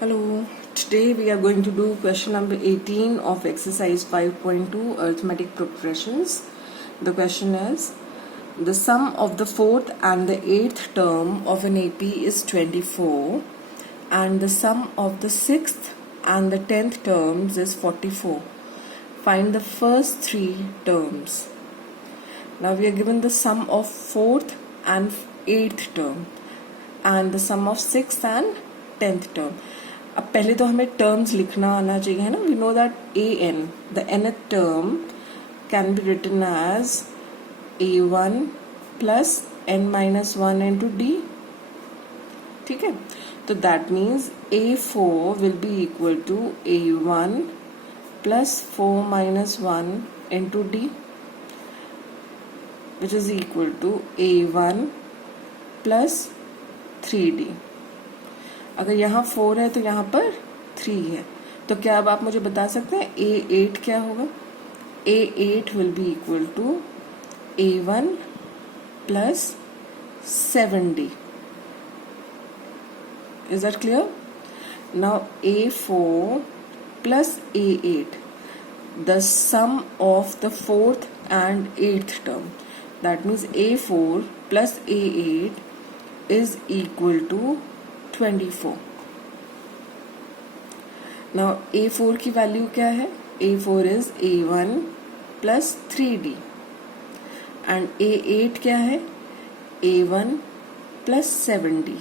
Hello, today we are going to do question number 18 of exercise 5.2 arithmetic progressions. The question is, the sum of the fourth and the eighth term of an AP is 24 and the sum of the sixth and the 10th terms is 44. Find the first three terms. Now we are given the sum of fourth and eighth term and the sum of sixth and 10th term. अब पहले तो हमें terms लिखना आना चाहिए है ना. We know that a n the nth term can be written as a1 plus n minus 1 into d. ठीक है, तो that means a4 will be equal to a1 plus 4 minus 1 into d which is equal to a1 plus 3d. अगर यहाँ 4 है तो यहाँ पर 3 है, तो क्या अब आप मुझे बता सकते हैं a8 क्या होगा? a8 will be equal to a1 plus 7d. Is that clear? Now a4 plus a8, the sum of the fourth and eighth term, that means a4 plus a8 is equal to 24. Now a4 की value क्या है? a4 is a1 plus 3d and a8 क्या है? a1 plus 7d.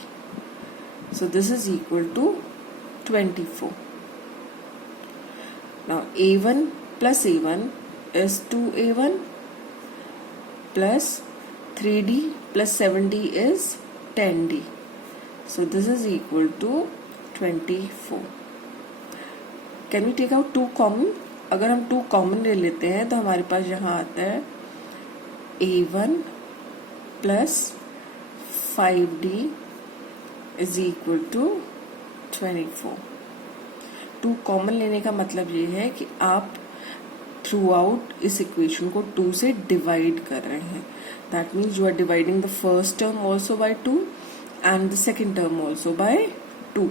So this is equal to 24. Now a1 plus a1 is 2a1 plus 3d plus 7d is 10d. So this is equal to 24. Can we take out 2 common? अगर हम 2 common ले लेते हैं तो हमारे पास यहाँ आता है a1 plus 5d is equal to 24. 2 common लेने का मतलब ये है कि आप थ्रू आउट इस इक्वेशन को 2 से डिवाइड कर रहे हैं. That means you are dividing the first term also by 2 and the second term also by 2.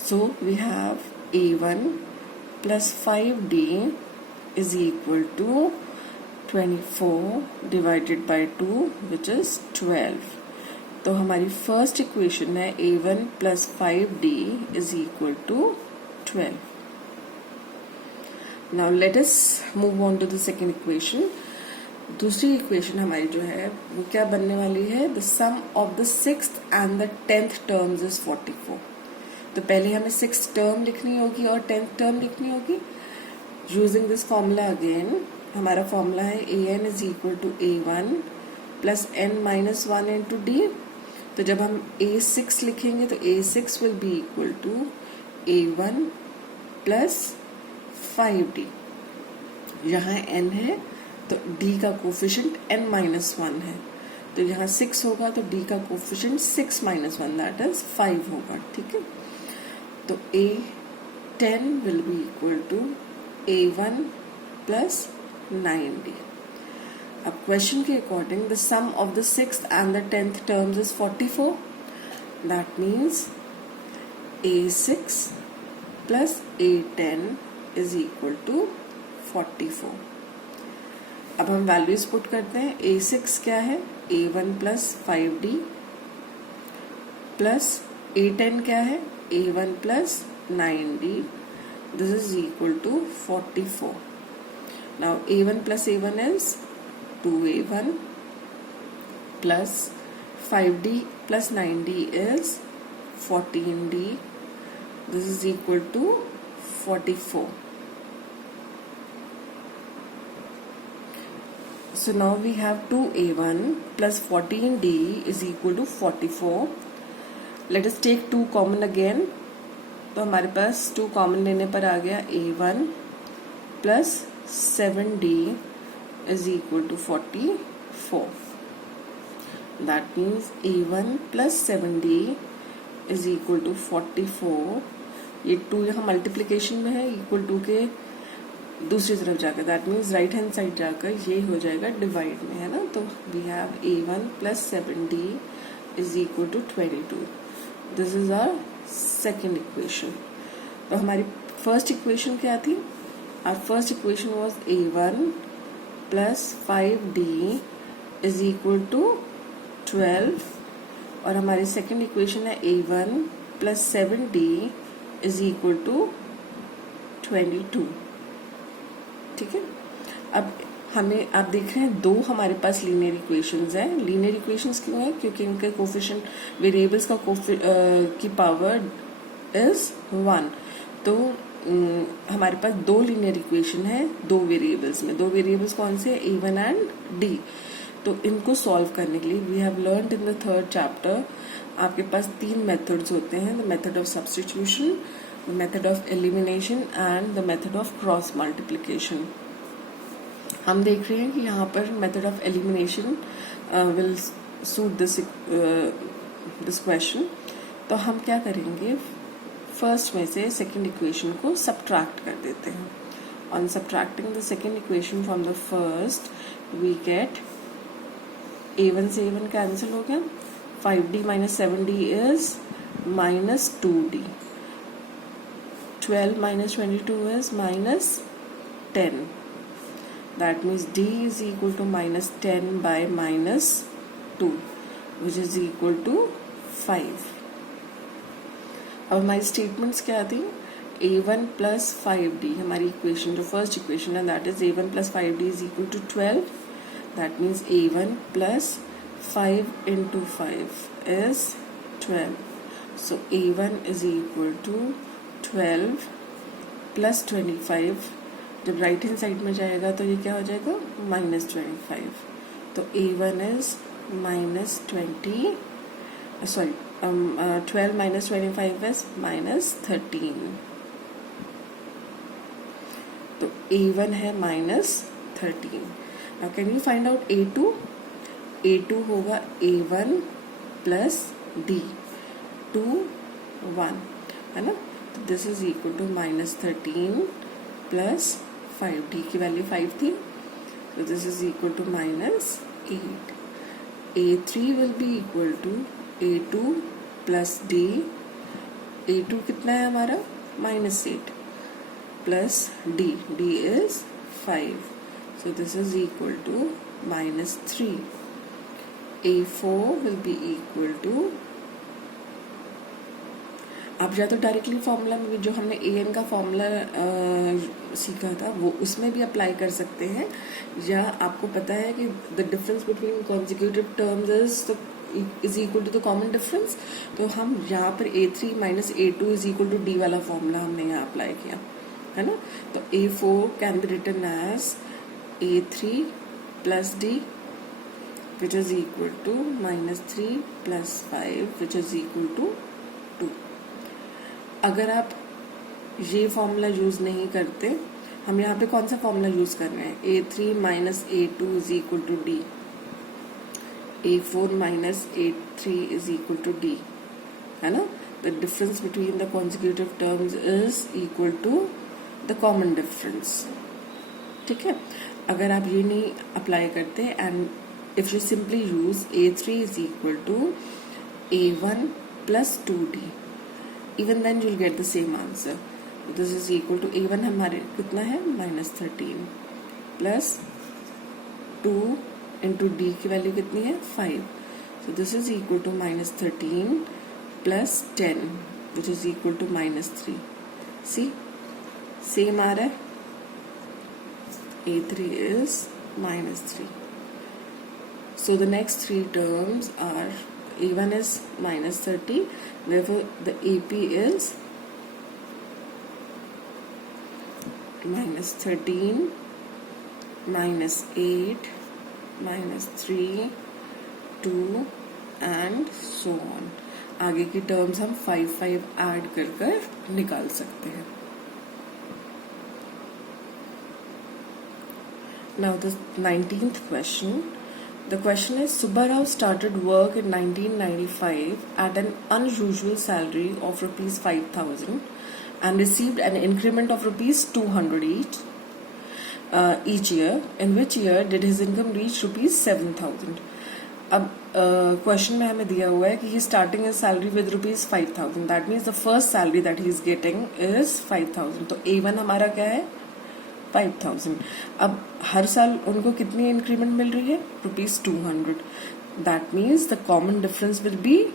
So we have a1 plus 5d is equal to 24 divided by 2 which is 12. तो हमारी first equation है a1 plus 5d is equal to 12. Now let us move on to the second equation. दूसरी equation हमारी जो है वो क्या बनने वाली है? The sum of the sixth and the 10th terms is 44. तो पहले हमें सिक्स्थ टर्म लिखनी होगी और 10th टर्म लिखनी होगी. यूजिंग दिस फॉर्मूला अगेन, हमारा फॉर्मूला है an is equal to a1 plus n minus 1 into d. तो जब हम a6 लिखेंगे तो a6 will be equal to a1 plus 5d. यहाँ n है तो d का कोफिशिएंट n माइनस 1 है, तो यहाँ 6 होगा तो d का कोफिशिएंट 6 माइनस 1 दैट इज 5 होगा. ठीक है, तो a10 will be equal to a1 plus 9d. अब क्वेश्चन के according the sum of the sixth and the 10th terms is 44. That means a6 plus a10 is equal to 44. अब हम values put करते हैं. a6 क्या है? a1 plus 5d plus a10 क्या है? a1 plus 9d. This is equal to 44. Now a1 plus a1 is 2a1 plus 5d plus 9d is 14d. This is equal to 44. So now we have 2a1 plus 14d is equal to 44. Let us take 2 common again. तो हमारे पास 2 common लेने पर आ गया a1 plus 7d is equal to 44. That means a1 plus 7d is equal to 44. ये 2 यहाँ multiplication में है, equal to के दूसरी तरफ जाकर, that means right hand side जाकर ये हो जाएगा डिवाइड में, है ना. तो we have a1 plus 7d is equal to 22. This is our second equation. तो हमारी फर्स्ट इक्वेशन क्या थी? Our first equation was a1 plus 5d is equal to 12 और हमारी सेकेंड इक्वेशन है a1 plus 7d is equal to 22। ठीक है, अब हमें आप देख रहे हैं दो हमारे पास लीनियर इक्वेशंस हैं। लीनियर इक्वेशंस क्यों है? क्योंकि इनके कोफिशिएंट वेरिएबल्स का की पावर इज 1। तो हमारे पास दो लीनियर इक्वेशन है दो वेरिएबल्स में। दो वेरिएबल्स कौन से? a1 and d। तो इनको सॉल्व करने के लिए we have learned in the third chapter आपके पास तीन मेथड्स होते हैं, the method of substitution, the method of elimination and the method of cross multiplication. हम देख रहे हैं कि यहाँ पर method of elimination will suit this question. तो हम क्या करेंगे, फर्स्ट में से सेकेंड इक्वेशन को सब्ट्रैक्ट कर देते हैं। On subtracting the second equation from the first we get a1 से a1 कैंसिल हो गया, 5d minus 7d is minus 2d, 12 minus 22 is minus 10. That means d is equal to minus 10 by minus 2, which is equal to 5. अब हमारी statements क्या थी? a1 plus 5d हमारी equation जो first equation है that is a1 plus 5d is equal to 12. That means a1 plus 5 into 5 is 12. So a1 is equal to 12 plus 25। जब right hand side में जाएगा तो ये क्या हो जाएगा? माइनस 25। तो a1 is minus 12 minus 25 is minus 13। तो a1 है minus 13। Now can you find out a2? a2 होगा a1 प्लस d, 2 1 है ना। This is equal to minus 13 plus 5d की वैल्यू 5 थी, तो this is equal to minus 8। a3 will be equal to a2 plus d। a2 कितना है हमारा? Minus 8 plus d, d is 5, so this is equal to minus 3. a4 will be equal to, आप या तो directly formula में जो हमने an का फॉर्मूला सीखा था वो उसमें भी अप्लाई कर सकते हैं, या आपको पता है कि the difference between consecutive terms is equal to the common difference, तो हम यहाँ पर a3 minus a2 is equal to d वाला फॉर्मूला हमने यहाँ अप्लाई किया है ना। तो a4 can be written as a3 plus d which is equal to minus 3 plus 5 which is equal to 2। अगर आप ये फॉर्मूला यूज नहीं करते, हम यहाँ पे कौन सा फॉर्मूला यूज कर रहे हैं? a3 minus a2 is equal to d, a4 minus a3 is equal to d है ना। The difference between the consecutive terms is equal to the common difference. ठीक है, अगर आप ये नहीं अप्लाई करते and if you simply use a3 is equal to a1 plus 2d, even then you'll get the same answer. This is equal to a1 हमारे कितना है? minus 13 plus 2 into d की वैल्यू कितनी है? 5. So this is equal to minus 13 plus 10 which is equal to minus 3. See, same आ रहा है। a3 is minus 3. So the next three terms are a1 is minus 30, therefore the AP is minus 13, minus 8, minus 3, 2 and so on. आगे की terms हम 5 add कर निकाल सकते हैं। Now the 19th question. The question is, Subbarao started work in 1995 at an unusual salary of rupees 5,000 and received an increment of rupees 200 each year. In which year did his income reach rupees 7,000? अब question में हमें दिया हुआ है कि he starting is salary with ₹5,000, that means the first salary that he is getting is 5,000। तो A1 हमारा क्या है 5,000। अब हर साल उनको कितनी इंक्रीमेंट मिल रही है ₹200, that means the common difference will be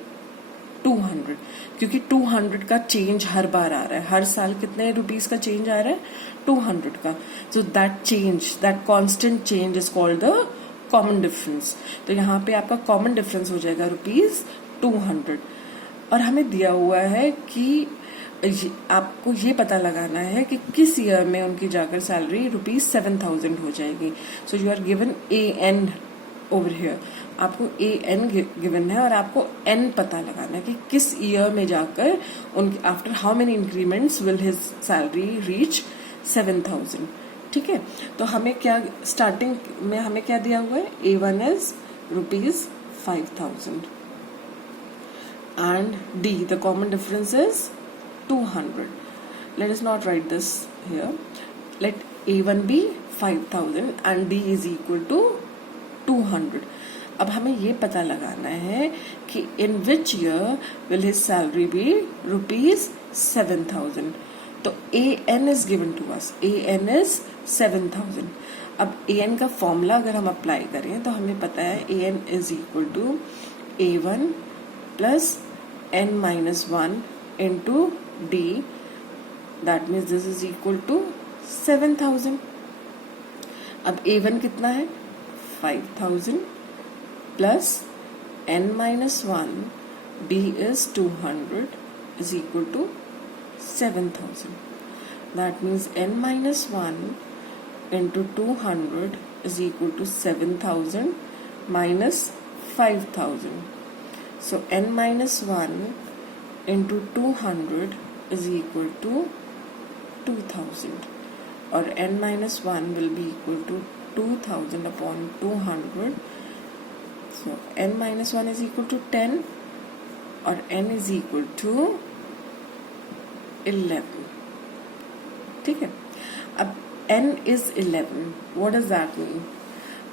200, क्योंकि 200 का चेंज हर बार आ रहा है, हर साल कितने रुपीस का चेंज आ रहा है 200 का। So that change, that constant change is called the common difference. तो यहाँ पे आपका कॉमन डिफरेंस हो जाएगा ₹200। और हमें दिया हुआ है कि आपको ये पता लगाना है कि किस ईयर में उनकी जाकर सैलरी ₹7,000 हो जाएगी। So you are given AN over here, आपको AN गिवन है और आपको N पता लगाना है कि किस ईयर में जाकर उनके after how many increments will his salary reach 7,000। ठीक है, तो हमें क्या स्टार्टिंग में हमें क्या दिया हुआ है A1 is ₹5,000 and D the common difference is 200. Let us not write this here. Let A1 be 5,000 and D is equal to 200. अब हमें ये पता लगाना है कि in which year will his salary be ₹7,000. तो AN is given to us. AN is 7,000. अब AN का फॉर्मूला अगर हम अप्लाई करें तो हमें पता है AN is equal to A1 plus N-1 into D. That means this is equal to 7,000. अब A1 कितना है 5,000 plus N-1, D is 200 is equal to 7,000. That means N-1 into 200 is equal to 7,000 minus 5,000. So N-1 into 200 is equal to 2,000, or N-1 will be equal to 2,000 upon 200. So N-1 is equal to 10 or N is equal to 11. ठीक है, अब N is 11. What does that mean?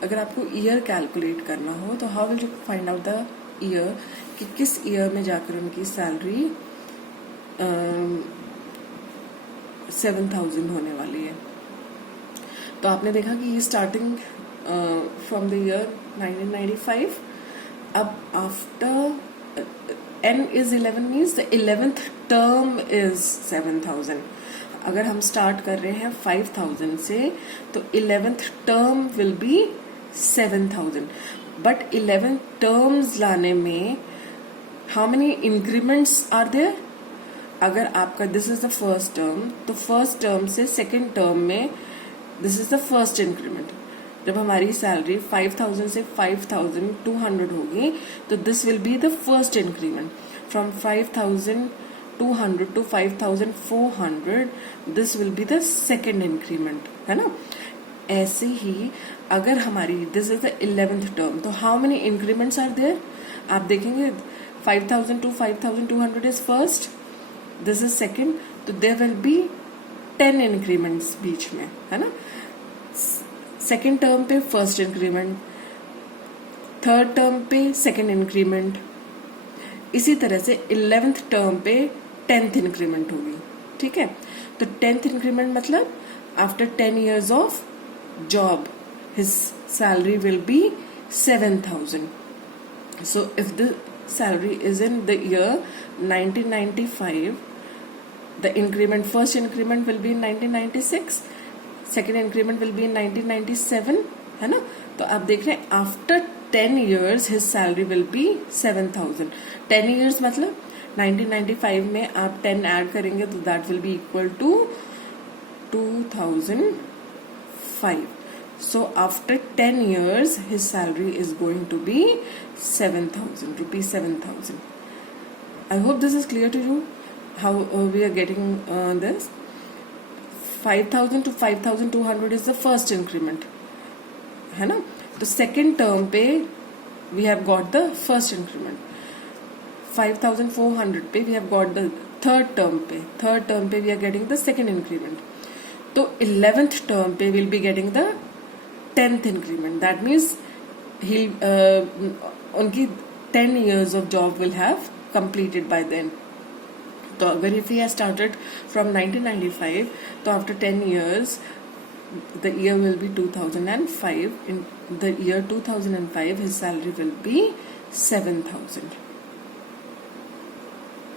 अगर आपको year calculate करना हो तो how will you find out the year, कि किस ईयर में जाकर उनकी सैलरी 7,000 होने वाली है। तो आपने देखा कि ये स्टार्टिंग फ्रॉम द ईयर 1995। अब after N is 11 means the 11th term is 7,000। अगर हम स्टार्ट कर रहे हैं 5,000 से तो 11th term will be 7,000, but 11 terms लाने में how many increments are there. अगर आपका this is the first term, तो फर्स्ट टर्म से सेकेंड टर्म में this is the first increment. जब हमारी सैलरी 5,000 से 5,200 होगी तो this will be the first increment. From 5,200 to 5,400 this will be the second increment, है ना। ऐसे ही अगर हमारी this is the 11th term, तो how many increments are there. आप देखेंगे 5,000 to 5,200 इज फर्स्ट, दिस इज सेकेंड, तो देयर विल बी 10 इंक्रीमेंट्स बीच में, है ना। सेकेंड टर्म पे फर्स्ट इंक्रीमेंट, थर्ड टर्म पे सेकेंड इंक्रीमेंट, इसी तरह से 11th टर्म पे 10th इंक्रीमेंट होगी। ठीक है, तो 10th इंक्रीमेंट मतलब after 10 years of job his salary will be 7,000. So if the salary is in the year 1995, the increment, first increment will be in 1996, second increment will be in 1997, है ना। तो आप देख रहे हैं after 10 years his salary will be 7,000. 10 years मतलब 1995 में आप 10 ऐड करेंगे तो that will be equal to 2005. So after 10 years his salary is going to be 7,000 rupees, 7,000. I hope this is clear to you how we are getting this. 5,000 to 5,200 is the first increment, है ना। तो second term पे we have got the first increment. 5,400 पे we have got the third term पे we are getting the second increment. तो 11th term पे we'll be getting the 10th increment. That means he'll उनकी 10 years of job will have completed by then. तो अगर if he has started from 1995, तो after 10 years the year will be 2005. In the year 2005 his salary will be 7,000.